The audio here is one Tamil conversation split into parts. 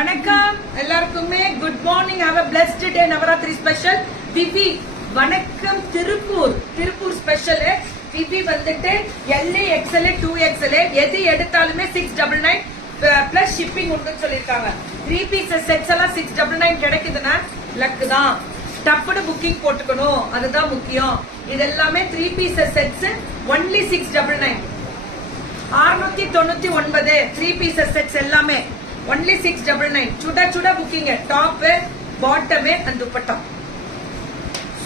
வணக்கம் எல்லாருக்குமே good morning. Have a blessed day. Navratri special VV வணக்கம். திருப்பூர் ஸ்பெஷல் விவி வந்துட்டு LA XL 2XL எது எடுத்தாலுமே 699 பிளஸ் ஷிப்பிங் உண்டு சொல்லிருக்காங்க. 3 பீசஸ் செட்ஸ் எல்லாம் 699 கிடைக்குதுன்னா லக்கு தான். டப்புனு புக்கிங் போட்டுக்கணும், அதுதான் முக்கியம். இது எல்லாமே 3 pieces sets only 699. 699 3 pieces sets எல்லாமே only 699. சுட booking. Top bottom and dupatta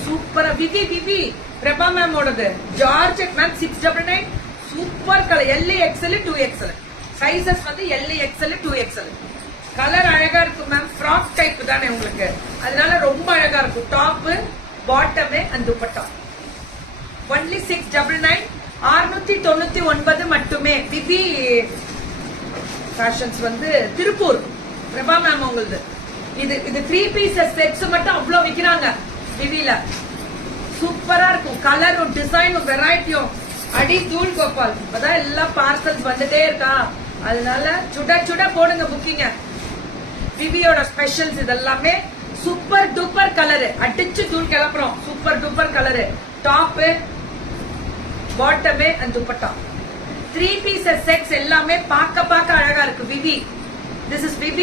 சூப்பரா. விவி பிரபா மேம் ஓடது georgette ma'am 699. Super colour. LA XL 2XL sizes வந்து LA XL 2XL. கலர் அழகா இருக்கும் மேம். ஃப்ராக் டைப் தானே உங்களுக்கு, அதனால ரொம்ப அழகா இருக்கும். Top bottom and dupatta only 699. 699 மட்டுமே. விவி ஃபேஷன்ஸ் வந்து திருப்பூர் பிரபா மேம் உங்களுது. இது 3 பீசஸ் செட்ஸ் மட்டும் அவ்வளவு விக்கிறாங்க விவில. சூப்பரா இருக்கும். கலரும் டிசைனும் வெரைட்டியும் அடி தூள் கோபால். இப்பதான் எல்லா பார்சல்ஸ் வந்துட்டே இருக்கா, அதனால சுட போடுங்க புக்கிங்க. விவியோட ஸ்பெஷல்ஸ் இதெல்லாமே சூப்பர் டூப்பர் கலரு. அடிச்சு தூள் கிளப்புறோம். Super duper colour. Top bottom and dupatta 3 pieces sets எல்லாமே பார்க்க அழகா இருக்கு. VV, this is V V.